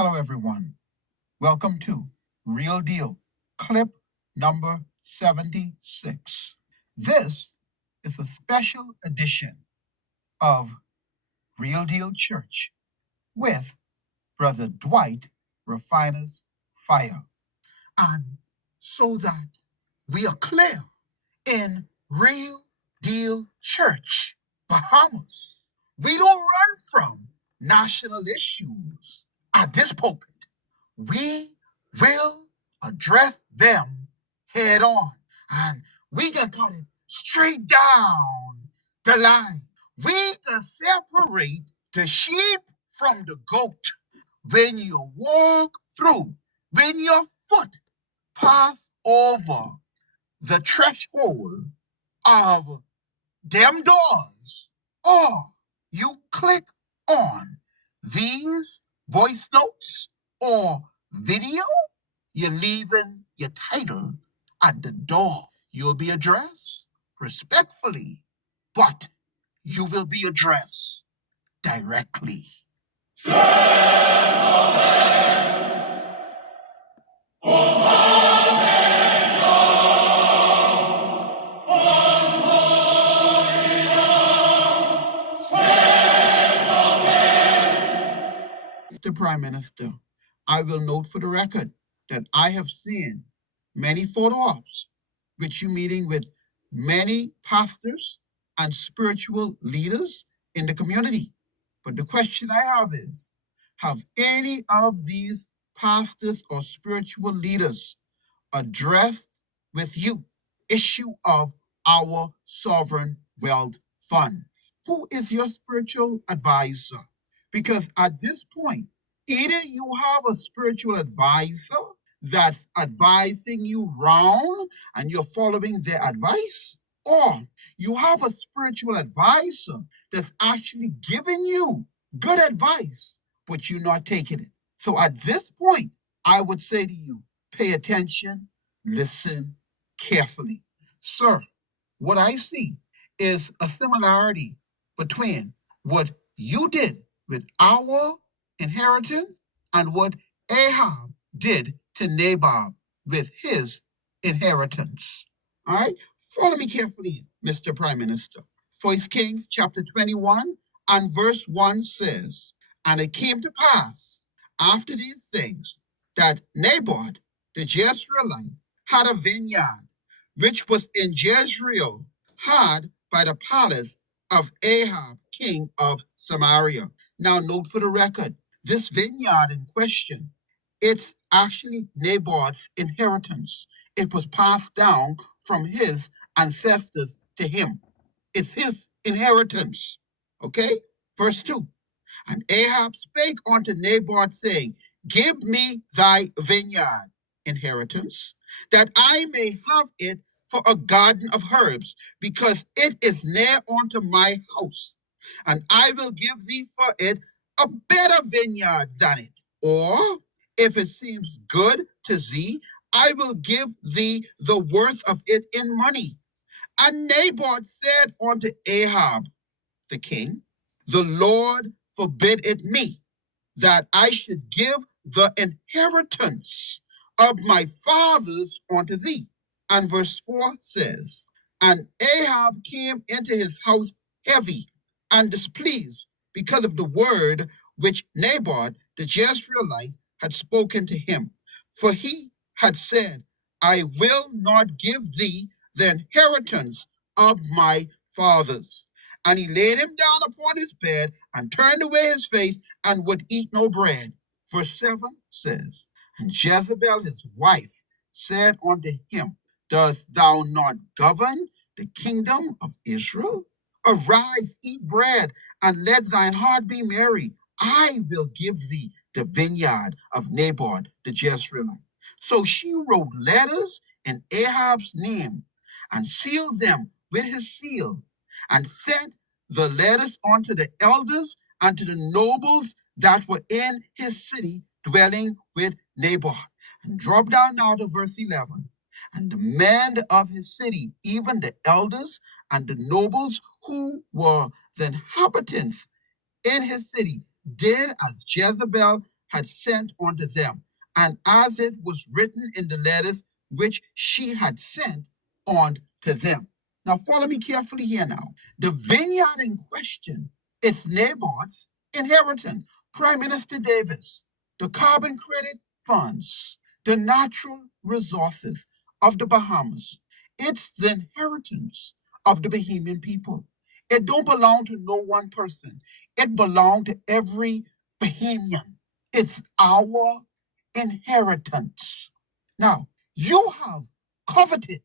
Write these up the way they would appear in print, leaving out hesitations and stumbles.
Hello, everyone. Welcome to Real Deal, clip number 76. This is a special edition of Real Deal Church with Brother Dwight Refiner's Fire. And so that we are clear, in Real Deal Church, Bahamas, we don't run from national issues at this pulpit. We will address them head on. And we can cut it straight down the line. We can separate the sheep from the goat. When you walk through, when your foot pass over the threshold of them doors, or you click on these voice notes or video, you're leaving your title at the door. You'll be addressed respectfully, but you will be addressed directly. Mr. Prime Minister, I will note for the record that I have seen many photo ops with you meeting with many pastors and spiritual leaders in the community. But the question I have is, have any of these pastors or spiritual leaders addressed with you issue of our sovereign wealth fund? Who is your spiritual advisor? Because at this point, either you have a spiritual advisor that's advising you wrong and you're following their advice, or you have a spiritual advisor that's actually giving you good advice, but you're not taking it. So at this point, I would say to you, pay attention, listen carefully. Sir, what I see is a similarity between what you did with our inheritance and what Ahab did to Naboth with his inheritance. All right? Follow me carefully, Mr. Prime Minister. 1 Kings chapter 21 and verse 1 says, "And it came to pass after these things that Naboth the Jezreelite had a vineyard which was in Jezreel, hard by the palace of Ahab, king of Samaria." Now note for the record, this vineyard in question, it's actually Naboth's inheritance. It was passed down from his ancestors to him. It's his inheritance. Okay? Verse 2. "And Ahab spake unto Naboth, saying, Give me thy vineyard inheritance, that I may have it for a garden of herbs, because it is near unto my house, and I will give thee for it a better vineyard than it. Or, if it seems good to thee, I will give thee the worth of it in money. And Naboth said unto Ahab the king, The Lord forbid it me, that I should give the inheritance of my fathers unto thee." And verse 4 says, "And Ahab came into his house heavy and displeased because of the word which Naboth the Jezreelite had spoken to him. For he had said, I will not give thee the inheritance of my fathers. And he laid him down upon his bed and turned away his face and would eat no bread." Verse 7 says, "And Jezebel his wife said unto him, Dost thou not govern the kingdom of Israel? Arise, eat bread, and let thine heart be merry. I will give thee the vineyard of Naboth the Jezreelite." So she wrote letters in Ahab's name and sealed them with his seal, and sent the letters unto the elders and to the nobles that were in his city, dwelling with Naboth. And drop down now to verse 11. "And the men of his city, even the elders and the nobles who were the inhabitants in his city, did as Jezebel had sent unto them, and as it was written in the letters which she had sent on to them. Now follow me carefully here now. The vineyard in question is Naboth's inheritance. Prime Minister Davis, the carbon credit funds, the natural resources of the Bahamas. It's the inheritance of the Bahamian people. It don't belong to no one person. It belongs to every Bahamian. It's our inheritance. Now, you've coveted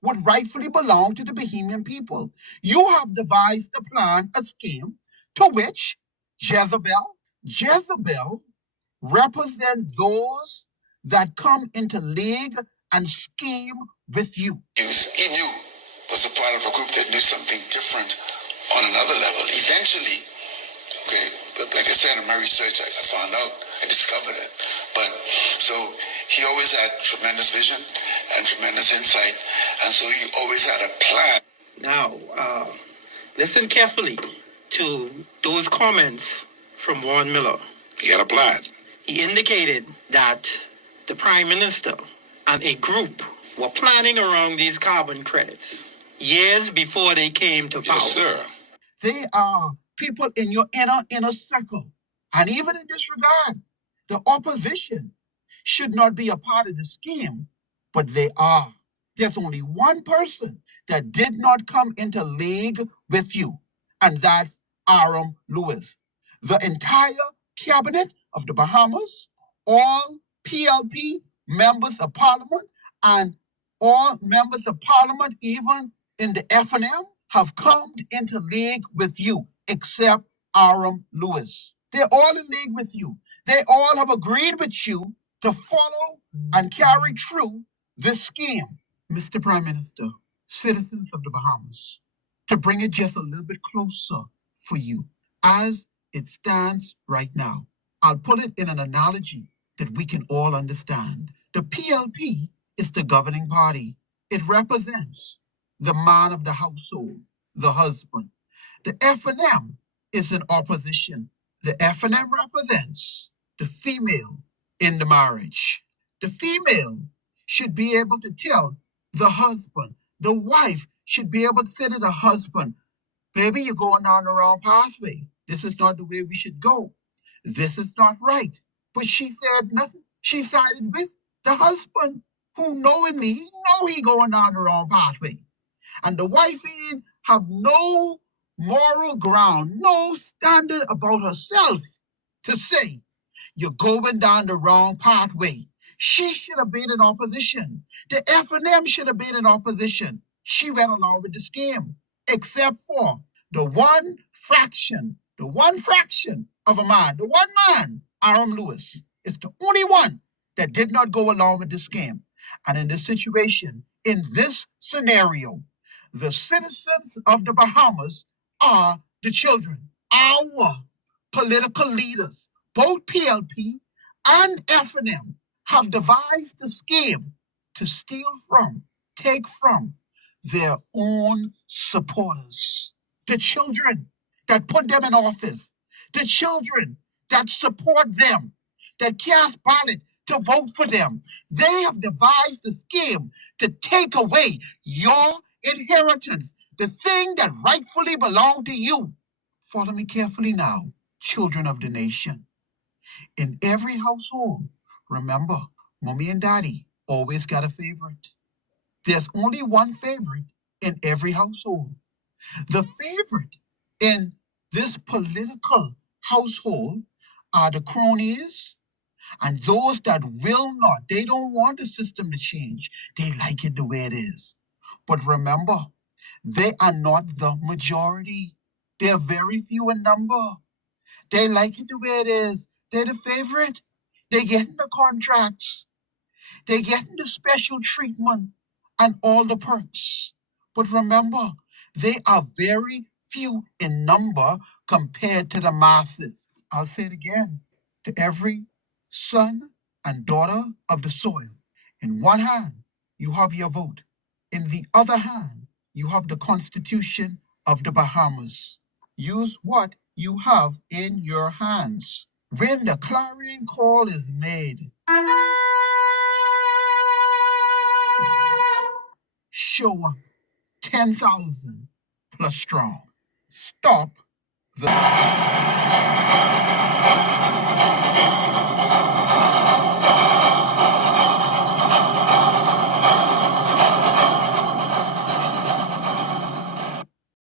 what rightfully belonged to the Bahamian people. You have devised a plan, a scheme, to which Jezebel represent those that come into league and scheme with you. He knew, was a part of a group that knew something different on another level. Eventually, okay, but like I said in my research, I found out, I discovered it. But so he always had tremendous vision and tremendous insight, and so he always had a plan. Now, listen carefully to those comments from Warren Miller. He had a plan. He indicated that the Prime Minister and a group were planning around these carbon credits years before they came to power. Yes, sir. They are people in your inner circle. And even in this regard, the opposition should not be a part of the scheme, but they are. There's only one person that did not come into league with you, and that's Ahab Lewis. The entire cabinet of the Bahamas, all PLP members of parliament, and all members of parliament, even in the FNM, have come into league with you, except Ahab Lewis. They're all in league with you. They all have agreed with you to follow and carry through this scheme. Mr. Prime Minister, citizens of the Bahamas, to bring it just a little bit closer for you, as it stands right now. I'll put it in an analogy that we can all understand. The PLP is the governing party. It represents the man of the household, the husband. The FNM is in opposition. The FNM represents the female in the marriage. The female should be able to tell the husband, the wife should be able to say to the husband, baby, you're going down the wrong pathway. This is not the way we should go. This is not right. But she said nothing. She sided with the husband, who knowingly, he going down the wrong pathway. And the wife have no moral ground, no standard about herself to say, you're going down the wrong pathway. She should have been in opposition. The FNM should have been in opposition. She went along with the scheme, except for the one fraction of a man, the one man, Ahab Lewis, is the only one that did not go along with the scheme. And in this situation, in this scenario, the citizens of the Bahamas are the children. Our political leaders, both PLP and FNM, have devised a scheme to steal from, take from their own supporters. The children that put them in office, the children that support them, that cast ballot to vote for them. They have devised a scheme to take away your inheritance, the thing that rightfully belonged to you. Follow me carefully now, children of the nation. In every household, remember, mommy and daddy always got a favorite. There's only one favorite in every household. The favorite in this political household are the cronies and those that will not. They don't want the system to change. They like it the way it is. But remember, they are not the majority. They are very few in number. They like it the way it is. They're the favorite. They get the contracts. They get the special treatment and all the perks. But remember, they are very few in number compared to the masses. I'll say it again. To every son and daughter of the soil, in one hand, you have your vote. In the other hand, you have the Constitution of the Bahamas. Use what you have in your hands. When the clarion call is made, show up 10,000 plus strong. Stop the